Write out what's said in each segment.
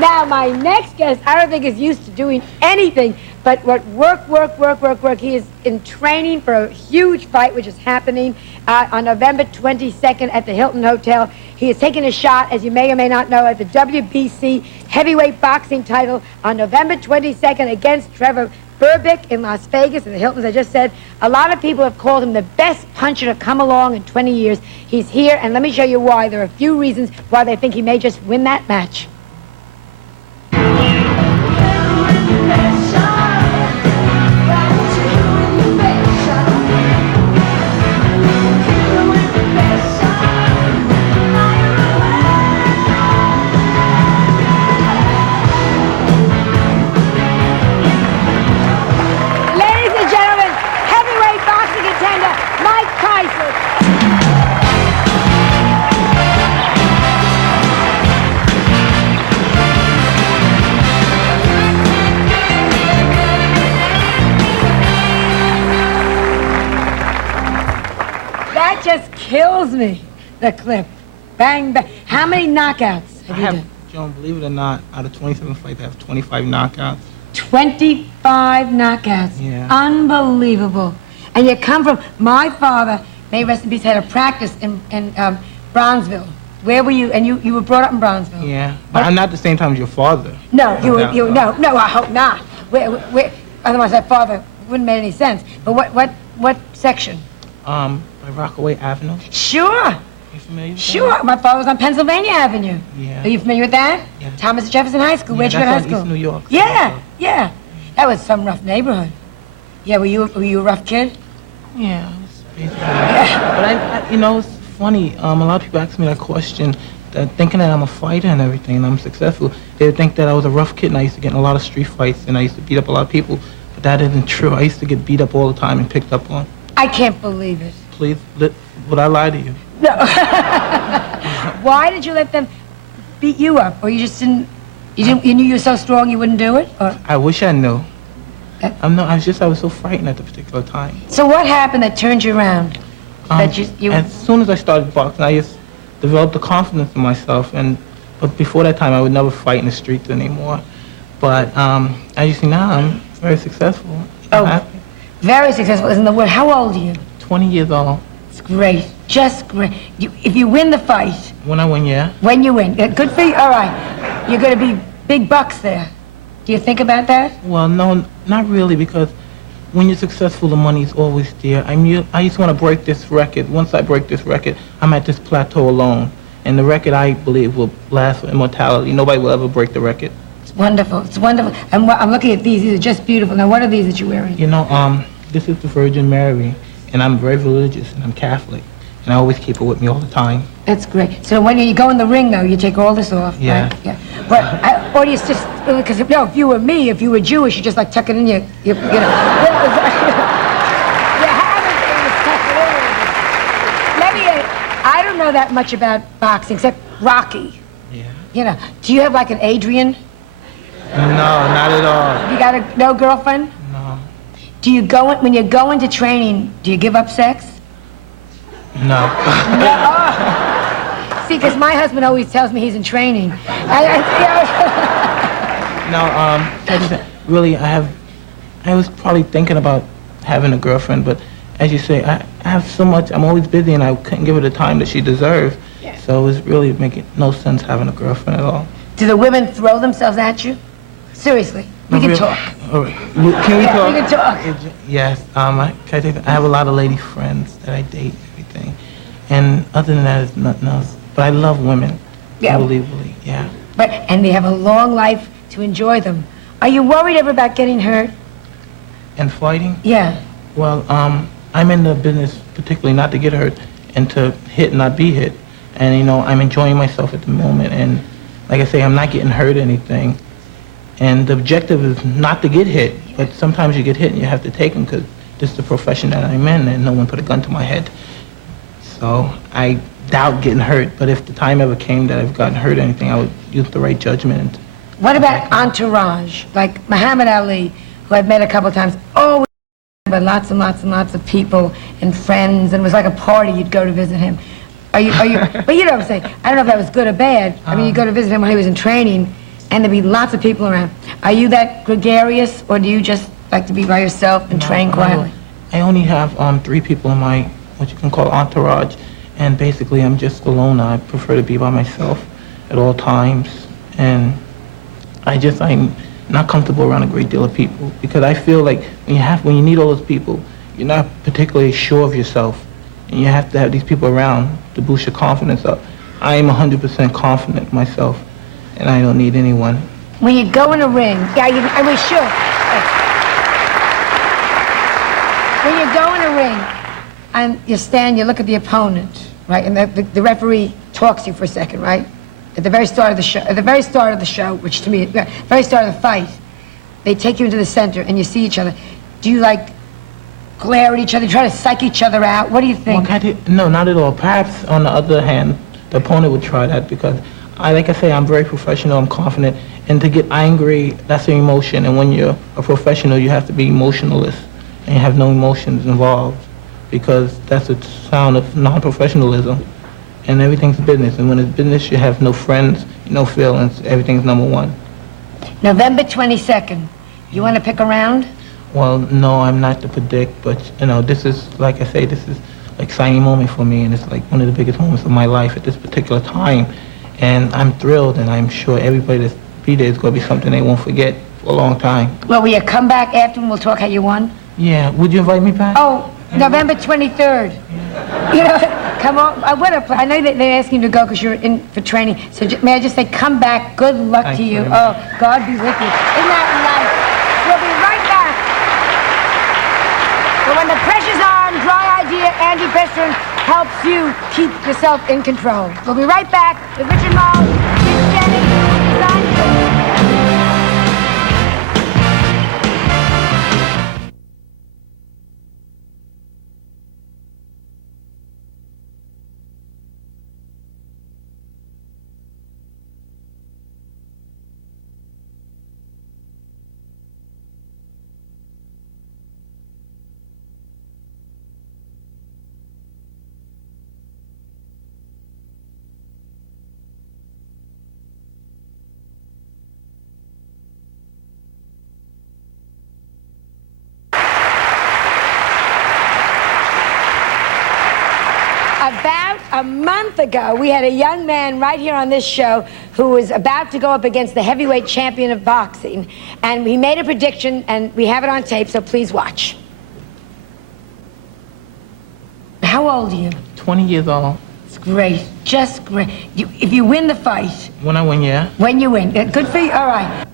Now, my next guest, I don't think is used to doing anything but work. He is in training for a huge fight, which is happening on November 22nd at the Hilton Hotel. He is taking a shot, as you may or may not know, at the WBC heavyweight boxing title on November 22nd against Trevor Berbick in Las Vegas at the Hilton. As I just said, a lot of people have called him the best puncher to come along in 20 years. He's here, and let me show you why. There are a few reasons why they think he may just win that match. Tyson. That just kills me, the clip. Bang, bang. How many knockouts have you done? Joan, believe it or not, out of 27 fights, I have 25 knockouts. 25 knockouts. Yeah. Unbelievable. And you come from, my father, may rest in peace, had a practice in Bronzeville. Where were you? And you were brought up in Bronzeville. Yeah, but I'm not the same time as your father. No, no, I hope not. Where, otherwise that father wouldn't make any sense. But what section? By Rockaway Avenue. Sure. You familiar with that? Sure, my father was on Pennsylvania Avenue. Yeah. Are you familiar with that? Yeah. Thomas Jefferson High School. Where'd you go to high school? East New York. Yeah. That was some rough neighborhood. Yeah, were you a rough kid? Yeah, I was basically. Yeah. But it's funny. A lot of people ask me that question, thinking that I'm a fighter and everything, and I'm successful. They would think that I was a rough kid, and I used to get in a lot of street fights, and I used to beat up a lot of people. But that isn't true. I used to get beat up all the time and picked up on. I can't believe it. Please, would I lie to you? No. Why did you let them beat you up? Or you just didn't? You knew you were so strong you wouldn't do it? Or? I wish I knew. I was so frightened at the particular time. So what happened that turned you around? As soon as I started boxing, I just developed the confidence in myself. But before that time, I would never fight in the streets anymore. But as you see now, I'm very successful. I'm happy. Very successful isn't the word. How old are you? 20 years old. It's great. Just great. If you win the fight. When I win, yeah. When you win. Good for you. All right. You're going to be big bucks there. Do you think about that? Well, no, not really, because when you're successful, the money's always there. I just want to break this record. Once I break this record, I'm at this plateau alone. And the record, I believe, will last for immortality. Nobody will ever break the record. It's wonderful. It's wonderful. And I'm looking at these. These are just beautiful. Now, what are these that you're wearing? This is the Virgin Mary, and I'm very religious, and I'm Catholic. And I always keep it with me all the time. That's great. So when you go in the ring, though, you take all this off, yeah. Right? Yeah. But, or do you just, because, if you were me, if you were Jewish, you just, like, tuck it in you know. You have it tuck it in. I don't know that much about boxing, except Rocky. Yeah. Do you have, like, an Adrian? No, not at all. You got no girlfriend? No. Do you when you go into training, do you give up sex? No. See, because my husband always tells me he's in training. Really, I was probably thinking about having a girlfriend, but as you say, I have so much, I'm always busy, and I couldn't give her the time that she deserves. Yeah. So it's really making no sense having a girlfriend at all. Do the women throw themselves at you? Seriously, we can talk. All right. Can we talk? We can talk. Yes. I have a lot of lady friends that I date, everything. And other than that, it's nothing else. But I love women, unbelievably, yeah. And they have a long life to enjoy them. Are you worried ever about getting hurt? And fighting? Yeah. Well, I'm in the business particularly not to get hurt and to hit and not be hit. And, I'm enjoying myself at the moment. And like I say, I'm not getting hurt or anything. And the objective is not to get hit, but sometimes you get hit and you have to take them because this is the profession that I'm in, and no one put a gun to my head. So I doubt getting hurt, but if the time ever came that I've gotten hurt or anything, I would use the right judgment. What about entourage? Like Muhammad Ali, who I've met a couple of times, always but lots and lots and lots of people and friends, and it was like a party. You'd go to visit him. Are you, but you know what I'm saying. I don't know if that was good or bad. I mean, you go to visit him when he was in training. And there'll be lots of people around. Are you that gregarious, or do you just like to be by yourself and train quietly? I only have 3 people in my, what you can call entourage, and basically I'm just alone. I prefer to be by myself at all times, and I'm not comfortable around a great deal of people, because I feel like when you need all those people, you're not particularly sure of yourself, and you have to have these people around to boost your confidence up. I am 100% confident myself, and I don't need anyone. When you go in a ring, I was sure. When you go in a ring, and you stand, you look at the opponent, right, and the referee talks to you for a second, right? At the very start of the show, which to me, very start of the fight, they take you into the center and you see each other. Do you like glare at each other, try to psych each other out? What do you think? No, not at all. Perhaps on the other hand, the opponent would try that, because like I say, I'm very professional, I'm confident, and to get angry, that's an emotion, and when you're a professional, you have to be emotionless, and you have no emotions involved, because that's a sound of non-professionalism. And everything's business, and when it's business, you have no friends, no feelings, everything's number one. November 22nd, you want to pick a round? Well, no, I'm not to predict, but, this is, like I say, this is an exciting moment for me, and it's like one of the biggest moments of my life at this particular time, and I'm thrilled, and I'm sure everybody that's be there is going to be something they won't forget for a long time. Well, will you come back after and we'll talk how you won? Yeah, would you invite me back? Oh, November 23rd. Come on. I know that they're asking you to go because you're in for training. So may I just say, come back. Good luck to you. Oh, God be with you. Isn't that nice? We'll be right back. But when the pressure's on, Dry Idea, Andy Pestrin helps you keep yourself in control. We'll be right back with Richard Moll, Miss Jenny, Tyson. About a month ago, we had a young man right here on this show who was about to go up against the heavyweight champion of boxing, and he made a prediction, and we have it on tape, so please watch. How old are you? 20 years old. It's great, just great. If you win the fight. When I win, yeah. When you win. Good for you? All right.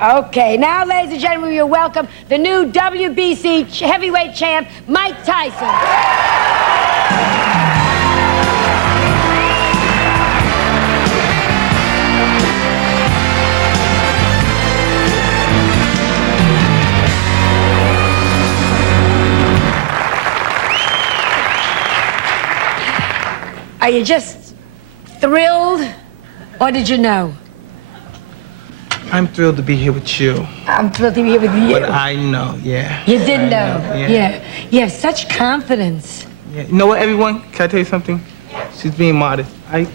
Okay, now, ladies and gentlemen, you're welcome the new WBC heavyweight champ, Mike Tyson. Are you just thrilled, or did you know? I'm thrilled to be here with you. I'm thrilled to be here with you. But I know, yeah. You did know. Yeah. You have such confidence. Yeah. You know what, everyone? Can I tell you something? She's being modest. Can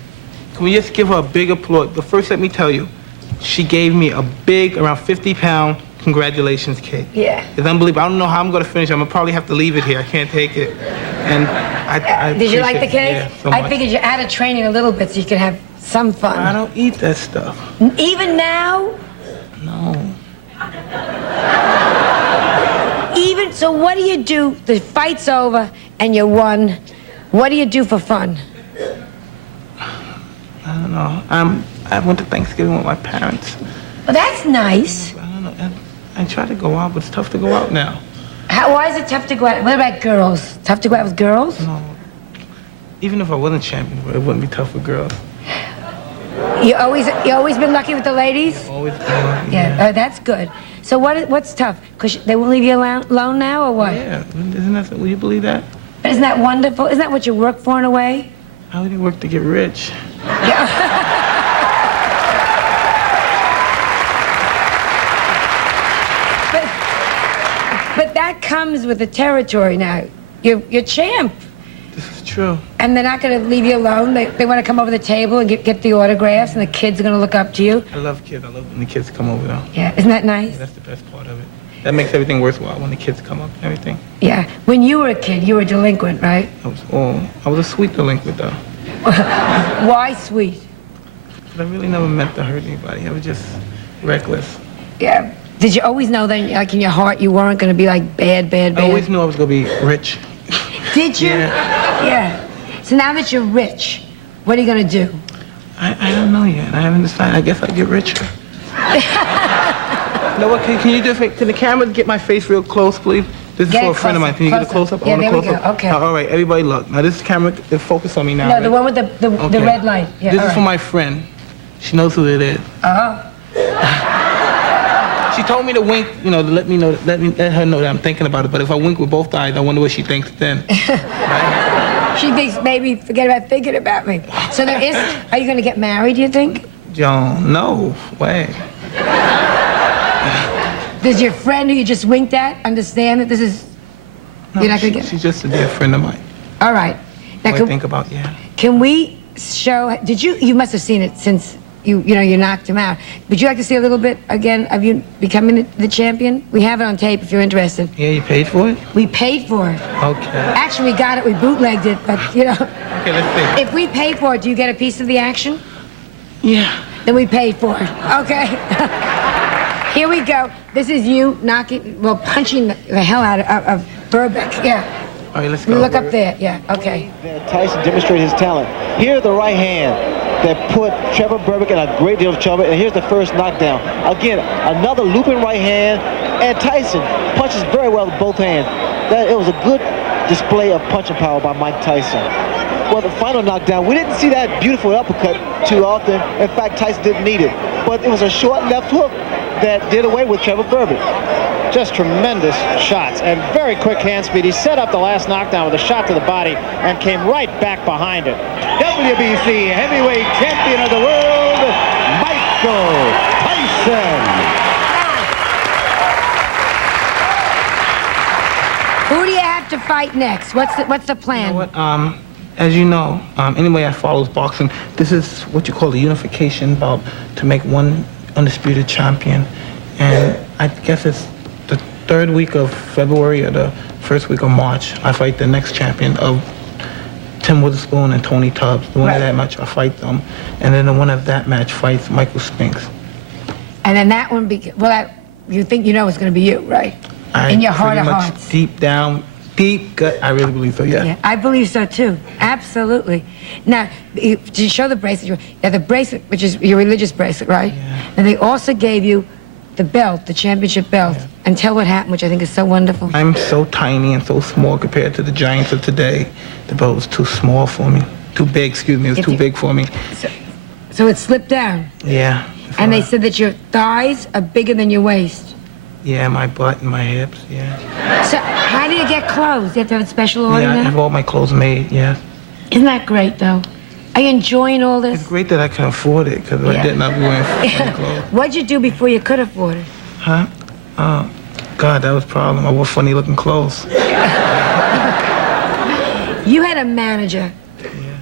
we just give her a big applause? But first, let me tell you, she gave me a big, around 50-pound congratulations cake. Yeah. It's unbelievable. I don't know how I'm going to finish. I'm going to probably have to leave it here. I can't take it. And I did you like the cake? Yeah, so much. I figured you added training a little bit so you could have some fun. I don't eat that stuff. Even now? No. Even, so what do you do? The fight's over and you won. What do you do for fun? I don't know. I went to Thanksgiving with my parents. Well, that's nice. I don't know. I try to go out, but it's tough to go out now. Why is it tough to go out? What about girls? Tough to go out with girls? No. Even if I wasn't champion, it wouldn't be tough with girls. You always been lucky with the ladies? Always been lucky. Yeah. Oh, that's good. So what's tough? Because they won't leave you alone now, or what? Yeah. Isn't that? Will you believe that? But isn't that wonderful? Isn't that what you work for in a way? How do you work to get rich? Yeah. But that comes with the territory now. You're champ. This is true. And they're not going to leave you alone. They want to come over the table and get the autographs, and the kids are going to look up to you. I love kids. I love when the kids come over, though. Yeah, isn't that nice? Yeah, that's the best part of it. That makes everything worthwhile when the kids come up and everything. Yeah. When you were a kid, you were a delinquent, right? I was a sweet delinquent, though. Why sweet? But I really never meant to hurt anybody. I was just reckless. Yeah. Did you always know that, like in your heart, you weren't going to be like bad? I always knew I was going to be rich. Did you? Yeah. Yeah. So now that you're rich, what are you going to do? I don't know yet. I haven't decided. I guess I'll get richer. You know what? Can you just can the camera get my face real close, please? This is for a friend of mine. Can you get a close-up? Yeah, there we go. Okay. All right, everybody look. Now this camera, focus on me now. No, right? the one with the red light. Yeah, this is for my friend. She knows who it is. Uh-huh. She told me to wink, to let her know that I'm thinking about it. But if I wink with both eyes, I wonder what she thinks then. Right? She thinks maybe forget about thinking about me. So there is. Are you going to get married? You think? Joan, no way. Does your friend who you just winked at understand that this is? No, you're not going to get. She's just a dear friend of mine. All right. Now, Can we show? Did you? You must have seen it since you knocked him out. Would you like to see a little bit again of you becoming the champion? We have it on tape if you're interested. Yeah, you paid for it? We paid for it. Okay. Actually, we got it. We bootlegged it, but Okay, let's see. If we pay for it, do you get a piece of the action? Yeah. Then we paid for it. Okay. Here we go. This is you punching the hell out of Berbick. Yeah. All right, let's go. Look up there. Yeah. Okay. Tyson demonstrated his talent. Here's the right hand that put Trevor Berbick in a great deal of trouble, and here's the first knockdown. Again, another looping right hand, and Tyson punches very well with both hands. It was a good display of punching power by Mike Tyson. Well, the final knockdown, we didn't see that beautiful uppercut too often. In fact, Tyson didn't need it. But it was a short left hook that did away with Trevor Berbick. Just tremendous shots and very quick hand speed. He set up the last knockdown with a shot to the body and came right back behind it. WBC heavyweight champion of the world, Michael Tyson. Who do you have to fight next? What's the plan? You know what? As you know, anybody that follows boxing, this is what you call a unification bout to make one undisputed champion. And I guess it's the third week of February or the first week of March. I fight the next champion of Tim Witherspoon and Tony Tubbs. The winner of that match, I fight them. And then the winner of that match fights Michael Spinks. And then that one, you think you know it's going to be you, right? In your heart of hearts. Deep down, deep gut, I really believe so, yeah. Yeah, I believe so too. Absolutely. Now, to show the bracelet, the bracelet, which is your religious bracelet, right? Yeah. And they also gave you the belt, the championship belt. Yeah. And tell what happened, which I think is so wonderful. I'm so tiny and so small compared to the giants of today. The belt was too small for me. Too big, excuse me, it was too big for me. So it slipped down? Yeah. And they said that your thighs are bigger than your waist. Yeah, my butt and my hips, yeah. So how do you get clothes? You have to have a special order Yeah, I now? have all my clothes made, yeah. Isn't that great, though? Are you enjoying all this? It's great that I can afford it, because I didn't have to wear clothes. What'd you do before you could afford it? Huh? God, that was a problem. I wore funny-looking clothes. You had a manager,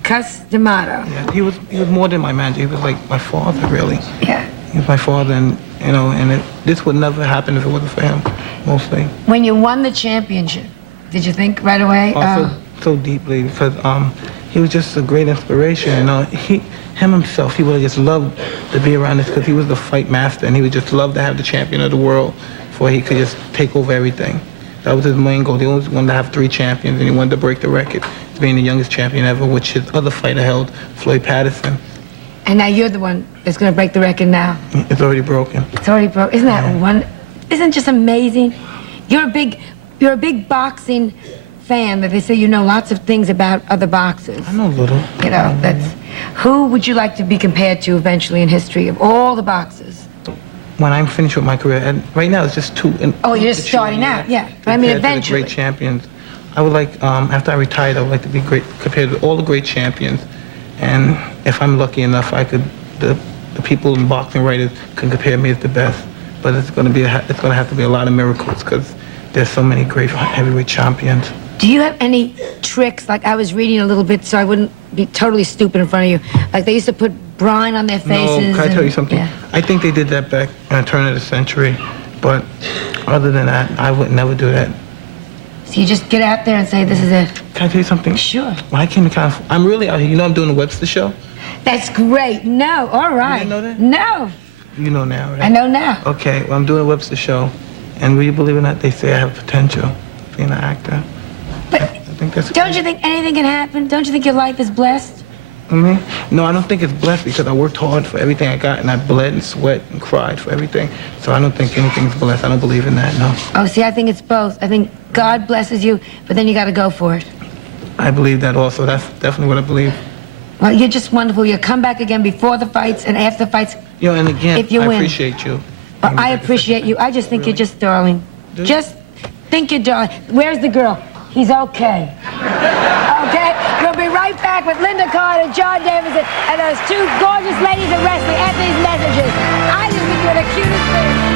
Cus D'Amato. Yeah, he was more than my manager. He was like my father, really. Yeah. He was my father, and this would never happen if it wasn't for him, mostly. When you won the championship, did you think right away? So deeply, because he was just a great inspiration. Him himself, he would have just loved to be around this, because he was the fight master, and he would just love to have the champion of the world, before he could just take over everything. That was his main goal. He always wanted to have 3 champions, and he wanted to break the record, being the youngest champion ever, which his other fighter held, Floyd Patterson. And now you're the one that's going to break the record now. It's already broken. It's already broken. Isn't that Isn't it just amazing? You're a big boxing fan, that they say you know lots of things about other boxers. I know a little. Who would you like to be compared to eventually in history of all the boxers? When I'm finished with my career, and right now it's just 2. Oh, you're just starting out, yeah. But I mean, eventually. The great champions. I would like, after I retired, I would like to be compared with all the great champions. And if I'm lucky enough, the people in boxing writers can compare me as the best. But it's going to have to be a lot of miracles, because there's so many great heavyweight champions. Do you have any tricks? Like I was reading a little bit so I wouldn't be totally stupid in front of you. Like they used to put brine on their faces. No, can I tell you something? Yeah. I think they did that back in the turn of the century, but other than that, I would never do that. So you just get out there and say, this is it. Can I tell you something? Sure. When I came to California, I'm really out here. You know I'm doing the Webster show? That's great. No, all right. You didn't know that? No. You know now, right? I know now. Okay, well, I'm doing a Webster show, and will you believe it or not, they say I have potential for being an actor. But I think that's... don't you think anything can happen? Don't you think your life is blessed? No, I don't think it's blessed because I worked hard for everything I got, and I bled and sweat and cried for everything. So I don't think anything's blessed. I don't believe in that, no. Oh, see, I think it's both. I think God blesses you, but then you got to go for it. I believe that also. That's definitely what I believe. Well, you're just wonderful. You'll come back again before the fights and after the fights. You know, and again, If you I win. appreciate you. Well, I appreciate you. I just think you're just darling. Do you? Just think you're darling. Where's the girl? He's okay. Okay? We'll be right back with Linda Carter, John Davidson, and those two gorgeous ladies in wrestling. Anthony's messages. I just think you're the cutest thing.